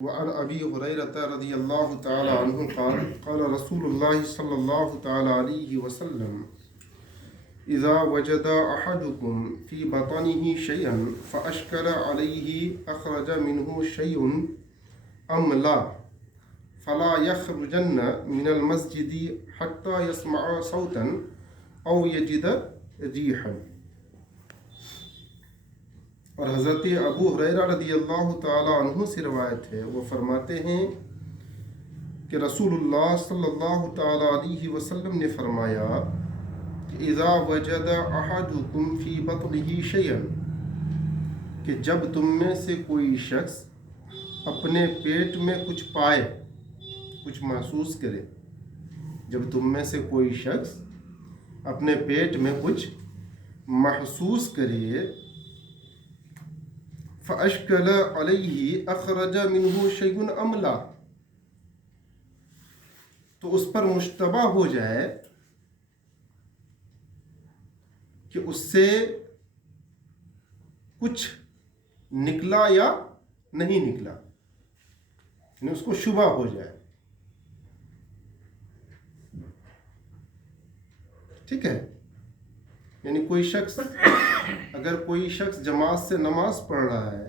وعن أبي هريرة رضي الله تعالى عنه قال قال رسول الله صلى الله تعالى عليه وسلم إذا وجد أحدكم في بطنه شيئا فأشكل عليه أخرج منه شيء أم لا فلا يخرجن من المسجد حتى يسمع صوتا أو يجد ريحا. اور حضرت ابو ہریرہ رضی اللہ تعالی عنہ سے روایت ہے، وہ فرماتے ہیں کہ رسول اللہ صلی اللہ تعالی علیہ وسلم نے فرمایا کہ اذا وجد احدکم فی بطنہ شیئا، کہ جب تم میں سے کوئی شخص اپنے پیٹ میں کچھ پائے، کچھ محسوس کرے، جب تم میں سے کوئی شخص اپنے پیٹ میں کچھ محسوس کرے، فَأَشْكَلَ عَلَيْهِ أَخْرَجَ مِنْهُ شَيْءٌ أَمْ لَا، تو اس پر مشتبہ ہو جائے کہ اس سے کچھ نکلا یا نہیں نکلا، یعنی اس کو شبہ ہو جائے. ٹھیک ہے، یعنی کوئی شخص، اگر کوئی شخص جماعت سے نماز پڑھ رہا ہے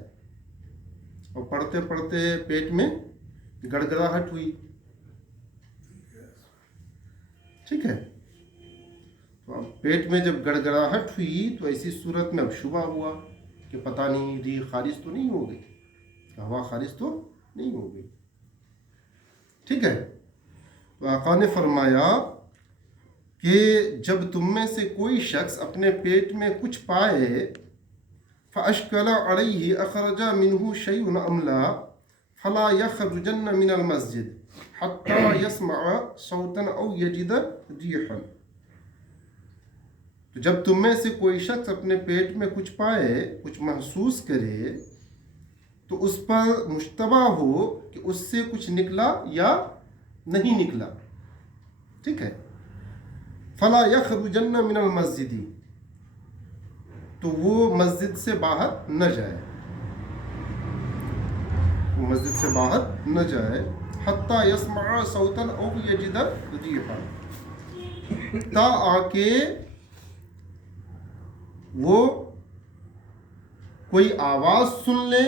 اور پڑھتے پڑھتے پیٹ میں گڑگڑاہٹ ہوئی، ٹھیک ہے، تو اب پیٹ میں جب گڑگڑاہٹ ہوئی تو ایسی صورت میں اب شبہ ہوا کہ پتہ نہیں ری خارج تو نہیں ہو گئی، ہوا خارج تو نہیں ہو گئی. ٹھیک ہے، تو آقا نے فرمایا کہ جب تم میں سے کوئی شخص اپنے پیٹ میں کچھ پائے، فَأَشْكَلَ عَلَيْهِ أَخْرَجَ مِنْهُ شَيْءٌ أَمْ لَا فَلَا يَخْرُجَنَّ مِنَ الْمَسْجِدِ حَتَّى يَسْمَعَ صَوْتًا أَوْ يَجِدَ رِيحًا. تو جب تم میں سے کوئی شخص اپنے پیٹ میں کچھ پائے، کچھ محسوس کرے، تو اس پر مشتبہ ہو کہ اس سے کچھ نکلا یا نہیں نکلا. ٹھیک ہے، فَلَا يَخْرُجَنَّ مِنَ الْمَسْجِدِ، تو وہ مسجد سے باہر نہ جائے، وہ مسجد سے باہر نہ جائے، حَتَّى يَسْمَعَ صَوْتًا أَوْ يَجِدَ رِيحًا، تا آ کے وہ کوئی آواز سن لے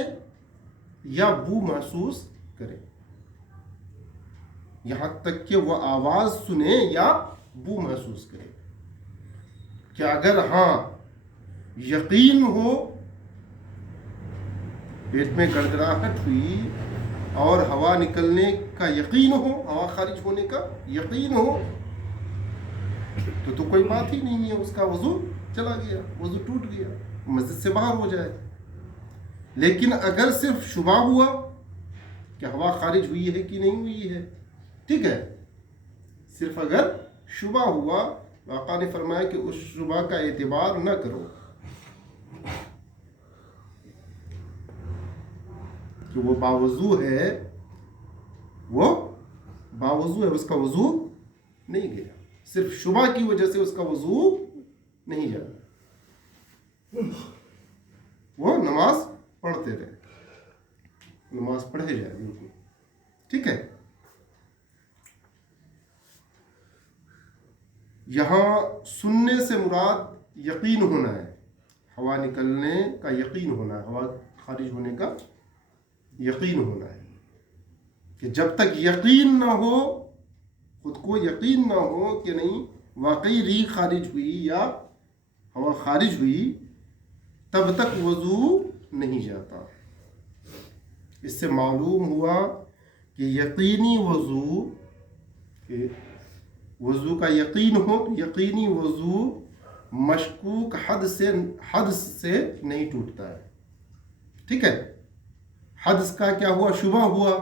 یا بو محسوس کرے. یہاں تک کہ وہ آواز سنے یا بو محسوس کرے، کہ اگر ہاں یقین ہو، پیٹ میں گڑگڑاہٹ ہوئی اور ہوا نکلنے کا یقین ہو، ہوا خارج ہونے کا یقین ہو، تو کوئی بات ہی نہیں ہے، اس کا وضو چلا گیا، وضو ٹوٹ گیا، مسجد سے باہر ہو جائے. لیکن اگر صرف شبہ ہوا کہ ہوا خارج ہوئی ہے کہ نہیں ہوئی ہے، ٹھیک ہے، صرف اگر شبہ ہوا، آقا نے فرمایا کہ اس شبہ کا اعتبار نہ کرو، کہ وہ باوضو ہے، وہ باوضو ہے، اس کا وضو نہیں گیا، صرف شبہ کی وجہ سے اس کا وضو نہیں جاتا، وہ نماز پڑھتے رہے، نماز پڑھے جائے بالکل. ٹھیک ہے، یہاں سننے سے مراد یقین ہونا ہے، ہوا نکلنے کا یقین ہونا ہے، ہوا خارج ہونے کا یقین ہونا ہے، کہ جب تک یقین نہ ہو، خود کو یقین نہ ہو کہ نہیں واقعی ری خارج ہوئی یا ہوا خارج ہوئی، تب تک وضو نہیں جاتا. اس سے معلوم ہوا کہ یقینی وضو، کہ وضو کا یقین ہو تو یقینی وضو مشکوک حدث سے نہیں ٹوٹتا ہے. ٹھیک ہے، حدث کا کیا ہوا؟ شبہ ہوا.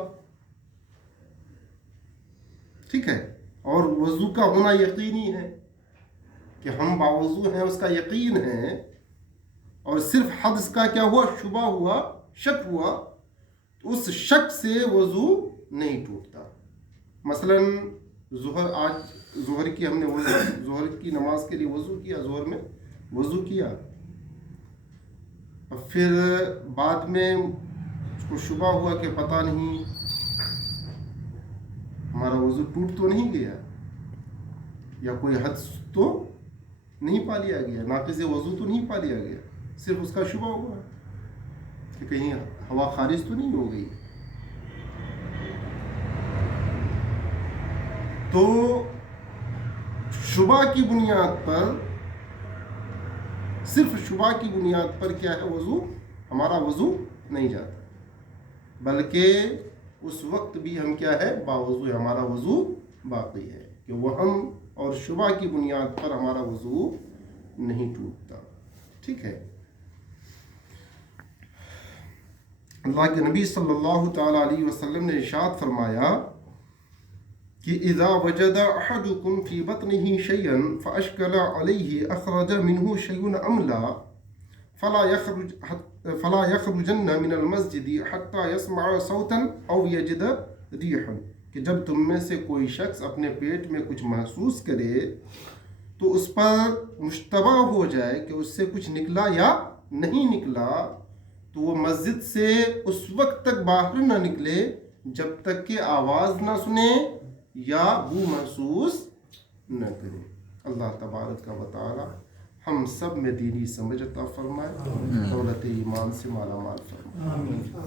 ٹھیک ہے، اور وضو کا ہونا یقینی ہے کہ ہم باوضو ہیں، اس کا یقین ہے، اور صرف حدث کا کیا ہوا؟ شبہ ہوا، شک ہوا، تو اس شک سے وضو نہیں ٹوٹتا. مثلاً ظہر کی ہم نے ظہر کی نماز کے لیے وضو کیا، ظہر میں وضو کیا، اور پھر بعد میں کو شبہ ہوا کہ پتہ نہیں ہمارا وضو ٹوٹ تو نہیں گیا یا کوئی حدث تو نہیں پا لیا گیا, ناقض وضو تو نہیں پا لیا گیا, صرف اس کا شبہ ہوا کہ کہیں ہوا خارج تو نہیں ہو گئی. تو شبہ کی بنیاد پر, صرف شبہ کی بنیاد پر کیا ہے وضو, ہمارا وضو نہیں جاتا, بلکہ اس وقت بھی ہم کیا ہے باوضو, ہمارا وضو باقی ہے کہ وہم اور شبہ کی بنیاد پر ہمارا وضو نہیں ٹوٹتا. ٹھیک ہے. اللہ کے نبی صلی اللہ تعالی علیہ وسلم نے ارشاد فرمایا کہ اذا وجد احدكم في بطنه شيئا فاشكل عليه اخرج منه شيء ام لا فلا يخرجن من المسجد حتى يسمع صوتا او يجد ريحا, کہ جب تم میں سے کوئی شخص اپنے پیٹ میں کچھ محسوس کرے تو اس پر مشتبہ ہو جائے کہ اس سے کچھ نکلا یا نہیں نکلا, تو وہ مسجد سے اس وقت تک باہر نہ نکلے جب تک کہ آواز نہ سنے یا بو محسوس نہ کرے. اللہ تبارک و تعالی ہم سب میں دینی سمجھ عطا فرمائے, دولت ایمان سے مالا مال فرمائے.